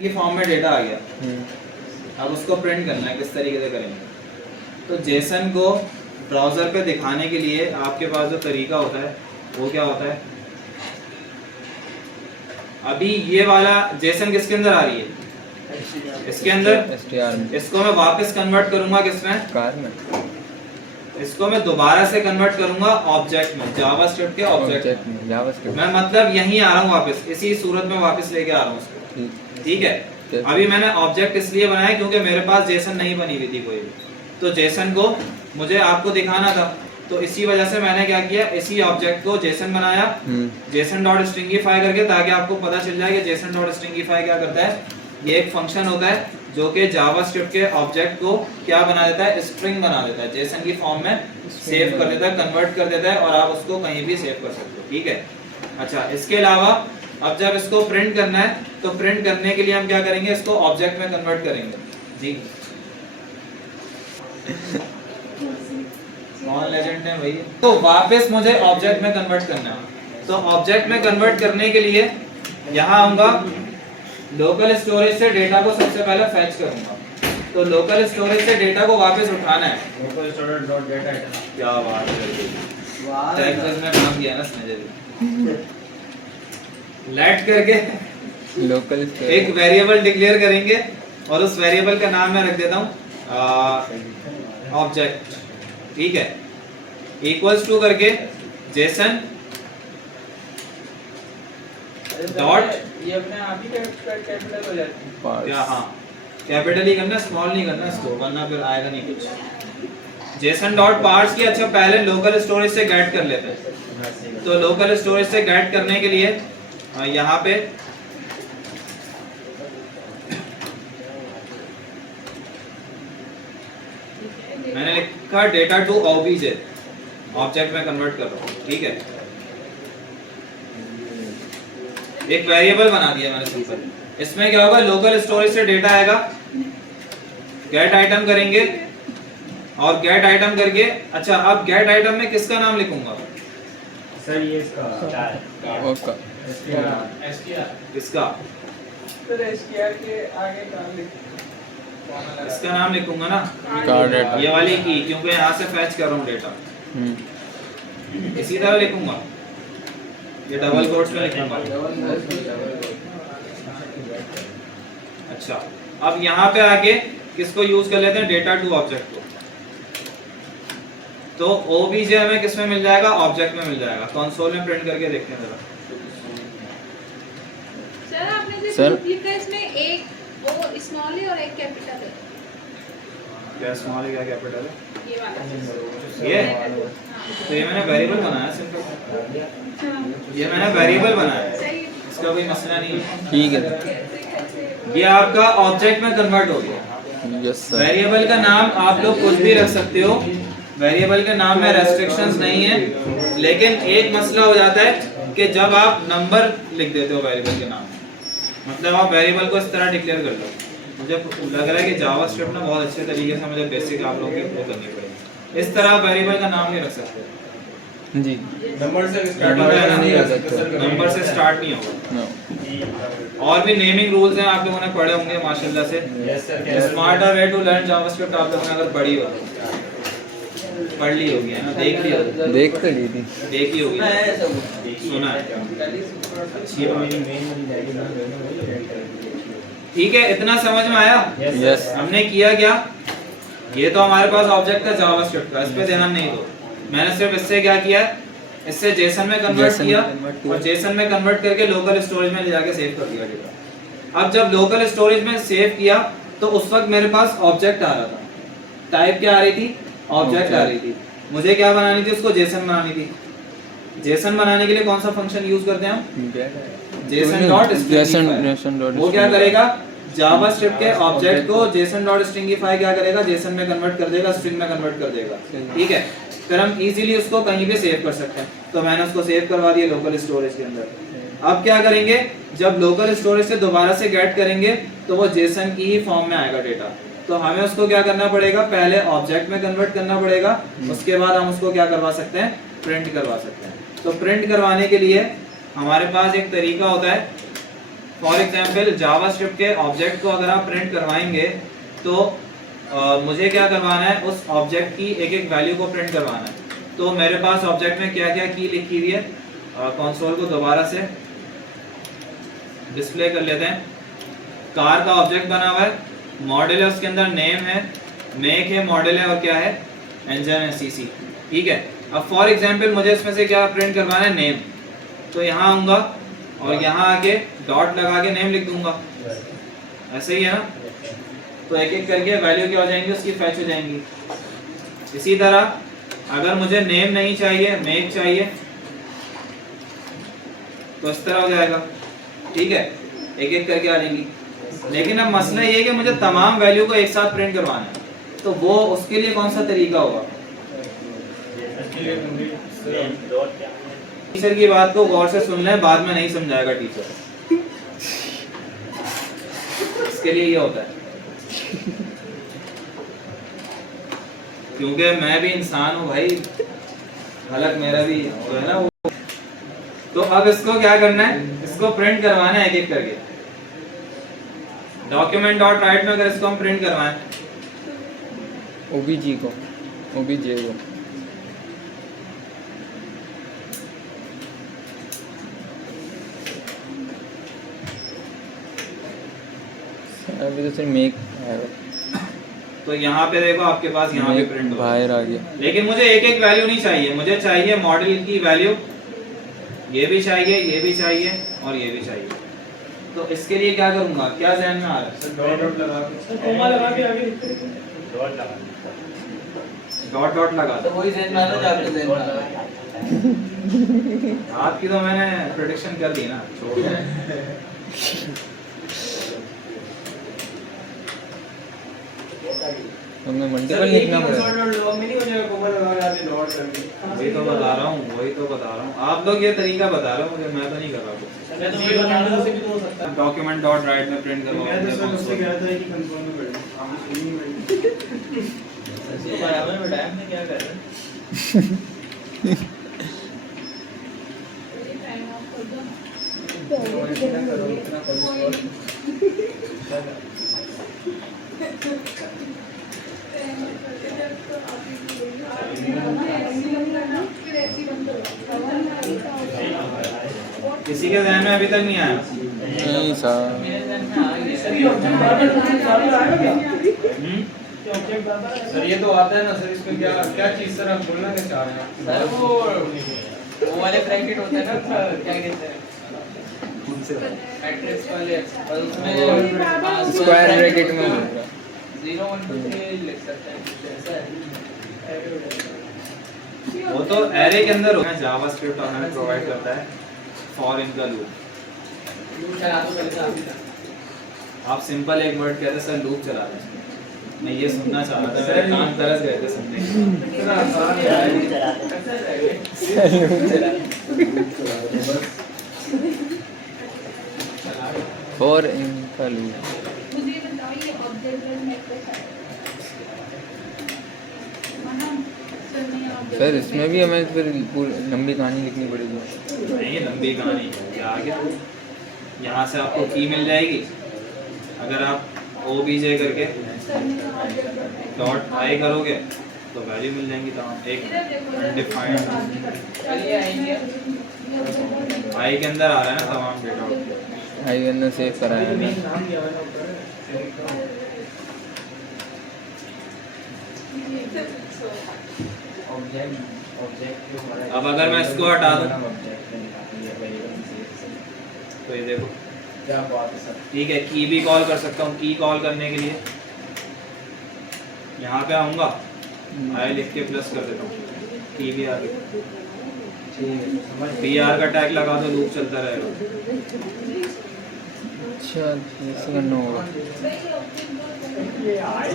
की फॉर्म में डेटा आ गया, अब उसको प्रिंट करना है, किस तरीके से करेंगे? तो जेसन को ब्राउज़र पे दिखाने के लिए आपके पास जो तरीका होता है वो क्या होता है? अभी ये वाला जेसन किसके अंदर आ रही है? इसके अंदर। इसको मैं वापस कन्वर्ट करूंगा किसमें? कार में। इसको मैं दोबारा से कन्वर्ट करूंगा ऑब्जेक्ट में, जावास्क्रिप्ट के ऑब्जेक्ट में। जावास्क्रिप्ट मैं मतलब यहीं आ रहा हूँ वापस, इसी सूरत में वापस लेके आ रहा हूँ उसको। ठीक है, अभी मैंने ऑब्जेक्ट इसलिए बनाया क्योंकि मेरे पास जेसन नहीं बनी हुई थी कोई भी, तो जेसन को मुझे आपको दिखाना था, तो इसी वजह से मैंने क्या किया, इसी ऑब्जेक्ट को जेसन बनाया, जेसन डॉट स्ट्रिंगिफाई करके, ताकि आपको पता चल जाए कि जेसन डॉट स्ट्रिंगिफाई क्या करता है। ये एक फंक्शन होता है जो कि जावास्क्रिप्ट के ऑब्जेक्ट को क्या बना देता है, स्ट्रिंग बना देता है, जेसन की फॉर्म में सेव कर देता है, कन्वर्ट कर देता है, और आप उसको कहीं भी सेव कर सकते हो। ठीक है, अच्छा, इसके अलावा अब जब इसको प्रिंट करना है तो प्रिंट करने के लिए हम क्या करेंगे, इसको ऑब्जेक्ट में कन्वर्ट करेंगे। जी कौन लेजेंड है भाई? तो वापस मुझे ऑब्जेक्ट में कन्वर्ट करना है, तो ऑब्जेक्ट में कन्वर्ट करने के लिए यहाँ आऊंगा, लोकल स्टोरेज से डेटा को सबसे पहले फैच करूंगा, तो लोकल स्टोरेज से डेटा को वापस उठाना है। लोकल स्टोरेज डॉट डेटा, क्या बात है, टेक्सास में काम किया ना इसने, लेट करके लोकल एक वेरिएबल डिक्लेयर करेंगे, और उस वेरिएबल का नाम मैं रख देता हूँ ऑब्जेक्ट। ठीक है, इक्वल्स टू करके जेसन डॉट, ये अपने आप ही कैपिटल हो जाती है क्या? हाँ, कैपिटल ही करना, स्मॉल नहीं करना इसको, वरना फिर आएगा नहीं कुछ। जेसन डॉट पार्स की, अच्छा पहले लोकल स्टोरेज से गेट कर लेते हैं, तो लोकल स्टोरेज से गेट करने के लिए यहाँ पे मैंने लिखा डेटा टू ऑब्जेक्ट, ऑब्जेक्ट में कन्वर्ट कर रहा हूँ। ठीक है, एक वेरिएबल बना दिया मैंने सिंपल, इसमें क्या होगा, लोकल स्टोरेज से डेटा आएगा, गेट आइटम करेंगे, और गेट आइटम करके, अच्छा अब गेट आइटम में किसका नाम लिखूंगा सर? ये इसका किसका, के आगे इसका नाम लिखूंगा ना, ये वाली की, क्योंकि यहाँ से फैच कर रहा हूँ डेटा, इसी तरह लिखूंगा, ये डबल कोट्स में लिखूंगा। अच्छा, अब यहाँ पे आके किसको यूज कर लेते हैं, डेटा टू ऑब्जेक्ट को, तो ओबीजे हमें किस में मिल जाएगा, ऑब्जेक्ट में मिल जाएगा। कंसोल में प्रिंट करके देखते हैं जरा। सर आपने जो लिखा इसमें एक वो स्मॉल है और एक कैपिटल है, क्या स्मॉल है क्या कैपिटल है? ये वाला, ये तो ये मैंने वेरिएबल बनाया सिंपल, ये मैंने वेरिएबल बनाया, इसका कोई मसला नहीं है। ठीक है, ये आपका ऑब्जेक्ट में कन्वर्ट हो गया। यस सर, वेरिएबल का नाम आप लोग कुछ भी रख सकते हो, वेरिएबल के नाम में रेस्ट्रिक्शंस नहीं है, लेकिन एक मसला हो जाता है कि जब आप नंबर लिख देते हो वेरिएबल के नाम, मतलब आप वेरिएबल को इस तरह डिक्लेयर कर लो। मुझे लग रहा है कि जावास्क्रिप्ट में बहुत अच्छे तरीके से मुझे बेसिक आप लोगों की वो करनी पड़ेगी, इस तरह आप वेरिएबल का नाम नहीं रख सकते जी, नंबर से स्टार्ट नहीं कर सकते, नंबर से स्टार्ट नहीं होगा। और भी नेमिंग रूल्स हैं, आप लोगों ने पढ़े होंगे माशाल्लाह से। Smarter way to learn JavaScript आप लोगों ने अगर पढ़ी हो, पढ़ ली होगी है ना, देख ली होगी, देख तो ली थी, देखी होगी, सुना है, अच्छी बात। ठीक है, इतना समझ में आया? यस। हमने किया क्या, ये तो हमारे पास ऑब्जेक्ट था जावास्क्रिप्ट का, इस पे ध्यान नहीं दो, मैंने सिर्फ इससे क्या किया, इससे जेसन में कन्वर्ट किया, और जेसन में कन्वर्ट करके लोकल स्टोरेज में ले जाके सेव कर दिया डेटा। अब जब लोकल स्टोरेज में सेव किया तो उस वक्त मेरे पास ऑब्जेक्ट आ रहा था, टाइप क्या आ रही थी, ऑब्जेक्ट आ रही थी, मुझे क्या बनानी थी, उसको जेसन बनानी थी। जेसन बनाने के लिए कौन सा फंक्शन यूज करते हैं हम, जेसन डॉट स्ट्रिंगिफाई। वो क्या करेगा, जावास्क्रिप्ट के ऑब्जेक्ट को जेसन डॉट स्ट्रिंगिफाई क्या करेगा, जेसन में कन्वर्ट कर देगा, स्ट्रिंग में कन्वर्ट कर देगा। ठीक है, फिर हम इजीली उसको कहीं भी सेव कर सकते हैं, तो मैंने उसको सेव करवा दिया लोकल स्टोरेज के अंदर। अब क्या करेंगे, जब लोकल स्टोरेज से दोबारा से गेट करेंगे तो वो जेसन की ही फॉर्म में आएगा डेटा, तो हमें उसको क्या करना पड़ेगा, पहले ऑब्जेक्ट में कन्वर्ट करना पड़ेगा, उसके बाद हम उसको क्या करवा सकते हैं, प्रिंट करवा सकते हैं। तो प्रिंट करवाने के लिए हमारे पास एक तरीका होता है, फॉर एग्जांपल जावास्क्रिप्ट के ऑब्जेक्ट को अगर आप प्रिंट करवाएंगे तो मुझे क्या करवाना है, उस ऑब्जेक्ट की एक एक वैल्यू को प्रिंट करवाना है। तो मेरे पास ऑब्जेक्ट में क्या क्या की लिखी हुई है, कंसोल को दोबारा से डिस्प्ले कर लेते हैं। कार का ऑब्जेक्ट बना हुआ है, मॉडल है, उसके अंदर नेम है, मेक है, मॉडल है, और क्या है, इंजन है, सीसी। ठीक है, अब फॉर एग्जांपल मुझे इसमें से क्या प्रिंट करवाना है, नेम। तो यहाँ आऊँगा और यहाँ आके डॉट लगा के नेम लिख दूंगा, ऐसे ही है ना। तो एक एक करके वैल्यू क्या हो जाएंगी, उसकी फैच हो जाएंगी। इसी तरह अगर मुझे नेम नहीं चाहिए, मेक चाहिए, तो इस तरह हो जाएगा। ठीक है, एक एक करके आ जाएंगी। लेकिन अब मसला ये है कि मुझे तमाम वैल्यू को एक साथ प्रिंट करवाना है, तो वो उसके लिए कौन सा तरीका होगा। टीचर की बात को गौर से सुन लें, बाद में नहीं समझाएगा टीचर। इसके लिए ये होता है, क्योंकि मैं भी इंसान हूँ भाई, हालत मेरा भी जो है ना वो। तो अब इसको क्या करना है, इसको प्रिंट करवाना है एक एक करके। डॉक्यूमेंट डॉट राइट में अगर इसको हम प्रिंट करवाएं, ओबीजे को अभी तो सिर्फ मेक आएगा। तो यहाँ पे देखो आपके पास यहाँ पे प्रिंट बाहर आ गया। लेकिन मुझे एक एक वैल्यू नहीं चाहिए, मुझे चाहिए मॉडल की वैल्यू, ये भी चाहिए, ये भी चाहिए, और ये भी चाहिए। तो इसके लिए क्या करूंगा, क्या ध्यान में आ रहा है, डॉट डॉट लगा। तो वही ज़हन में आ रहा है, आपके ज़हन में आ रहा है। आपकी तो मैंने प्रेडिक्शन कर दी ना, छोड़ दो। हमें मल्टीपल लिखना पड़ेगा। वही तो बता रहा हूँ, वही तो बता रहा हूँ। आप लोग ये तरीका बता रहे हो मुझे, मैं तो नहीं कर रहा कुछ। डॉक्यूमेंट डॉट राइट में प्रिंट करवाओ। बराबर में टाइम में क्या कर रहे हैं? किसी के ध्यान में अभी तक नहीं आया? नहीं सर, मेरे ज़हन में आ गया। सर ये तो आता है ना सर, इसमें क्या क्या चीज सर आप बोलना क्या चाह रहे हैं? सर वो वाले ब्रैकेट होते हैं ना, क्या कहते हैं, मैट्रिक्स वाले, और उसमें स्क्वायर ब्रैकेट में 0 1 2 3 लिख सकते हैं, ऐसा है। वो तो एरे के अंदर होगा। जावास्क्रिप्ट हमें प्रोवाइड करता है फॉर इन का लूप। चला तो पहले से अभी तक। आप सिंपल एक वर्ड कहते सर लूप चला रहे हैं, मैं ये सुनना चाह रहा था, मेरे कान तरस गए थे सुनने के। और इनका लूप। मुझे ये बताओ, ये ऑब्जेक्ट सर इसमें भी हमें फिर पूरी लंबी कहानी लिखनी पड़ेगी। नहीं, लंबी कहानी ये आगे यहाँ से आपको की मिल जाएगी। अगर आप OBJ करके डॉट आई करोगे तो वैल्यू मिल जाएंगी तमाम। एक अनडिफाइंड चलिए आएंगे। आई के अंदर आ रहा है ना तमाम डेटा। आई के अंदर सेव कराया है। अब अगर मैं इसको हटा दूं तो ये देखो, क्या बात है सर। ठीक है, की भी कॉल कर सकता हूँ। की कॉल करने के लिए यहाँ पे आऊँगा, आई लिख के प्लस कर देता हूँ, की भी आ गई। PR का टैग लगा दो, लूप चलता रहेगा। अच्छा ऐसे करना होगा। ये आई